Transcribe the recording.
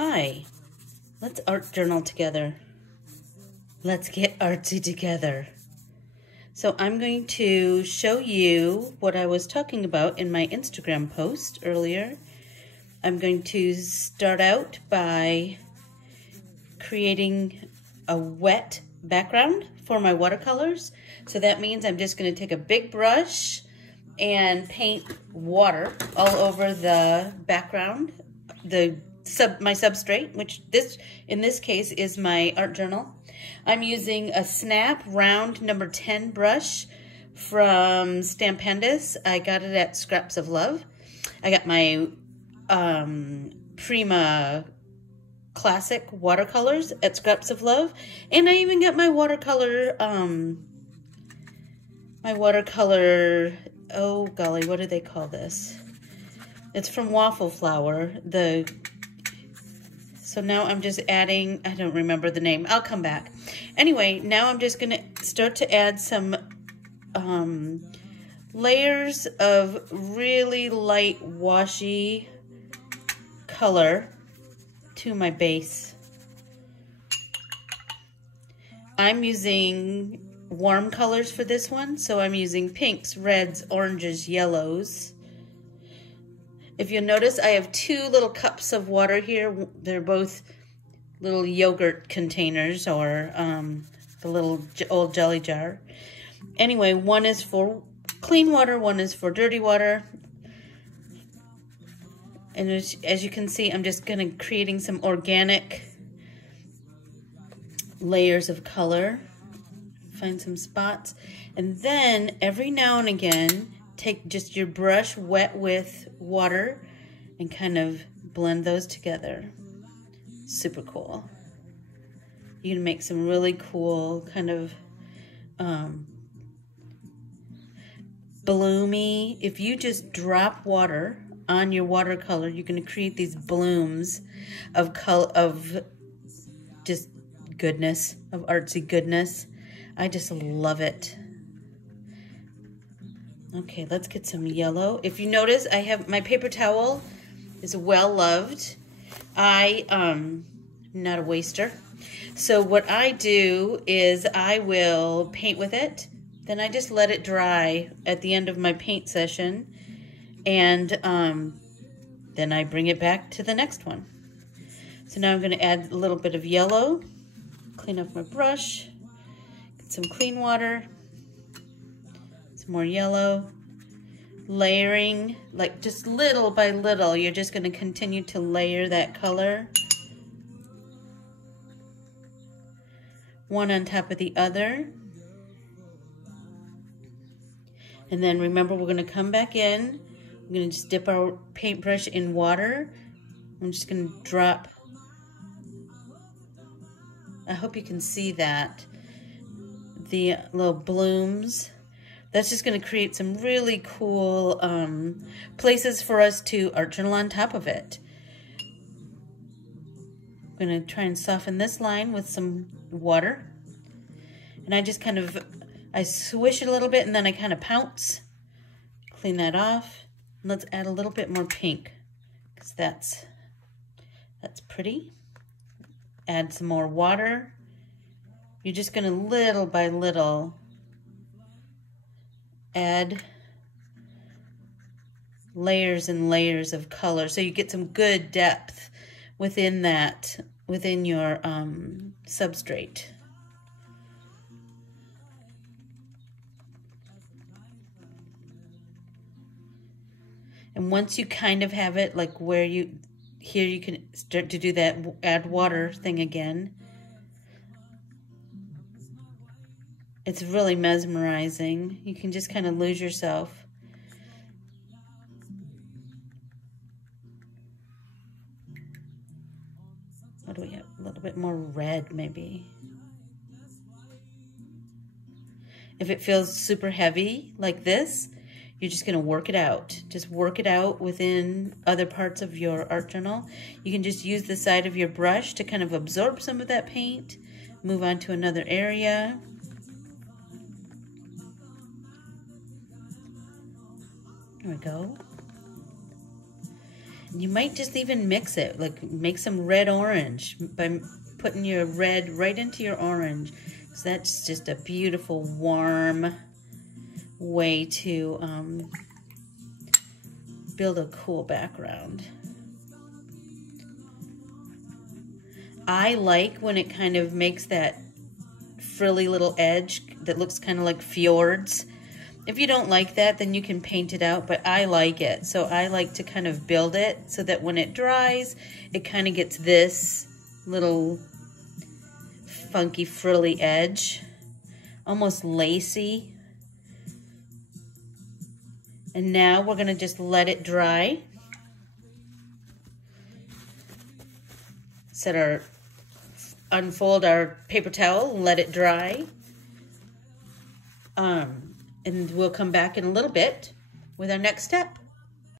Hi, let's art journal together. Let's get artsy together. So I'm going to show you what I was talking about in my Instagram post earlier. I'm going to start out by creating a wet background for my watercolors. So that means I'm just going to take a big brush and paint water all over the background, my substrate, which in this case is my art journal. I'm using a Snap round number 10 brush from Stampendous. I got it at Scraps of Love. I got my Prima classic watercolors at Scraps of Love, and I even got my watercolor, oh golly, what do they call this? It's from Waffle Flower. So now I'm just adding, I don't remember the name. I'll come back. Anyway, now I'm just gonna start to add some layers of really light washy color to my base. I'm using warm colors for this one, so I'm using pinks, reds, oranges, yellows. If you'll notice, I have 2 little cups of water here. They're both little yogurt containers, or the little old jelly jar. Anyway, one is for clean water, one is for dirty water. And as you can see, I'm just creating some organic layers of color. Find some spots. And then every now and again, take just your brush wet with water and kind of blend those together. Super cool. You can make some really cool kind of bloomy. If you just drop water on your watercolor, you're going to create these blooms of color, of just goodness, of artsy goodness. I just love it. Okay, let's get some yellow. If you notice, I have my paper towel is well loved. I'm not a waster. So what I do is I will paint with it. Then I just let it dry at the end of my paint session. And then I bring it back to the next one. So now I'm going to add a little bit of yellow. Clean up my brush. Get some clean water. More yellow, layering, like just little by little. You're just going to continue to layer that color, one on top of the other. And then remember, we're going to come back in. I'm going to just dip our paintbrush in water. I'm just going to drop. I hope you can see that. The little blooms. That's just going to create some really cool places for us to art journal on top of it. I'm going to try and soften this line with some water. And I just I swish it a little bit and then I kind of pounce. Clean that off. And let's add a little bit more pink, because that's pretty. Add some more water. You're just going to little by little add layers and layers of color, so you get some good depth within your substrate. And once you kind of have it like where you can start to do that add water thing again. It's really mesmerizing. You can just kind of lose yourself. What do we have? A little bit more red, maybe. If it feels super heavy like this, you're just going to work it out. Just work it out within other parts of your art journal. You can just use the side of your brush to kind of absorb some of that paint, move on to another area. There we go. You might just even mix it, like make some red orange by putting your red right into your orange. So that's just a beautiful, warm way to build a cool background. I like when it kind of makes that frilly little edge that looks kind of like fjords. If you don't like that, then you can paint it out, but I like it. So I like to kind of build it so that when it dries, it kind of gets this little funky frilly edge, almost lacy. And now we're gonna just let it dry. Unfold our paper towel and let it dry. And we'll come back in a little bit with our next step.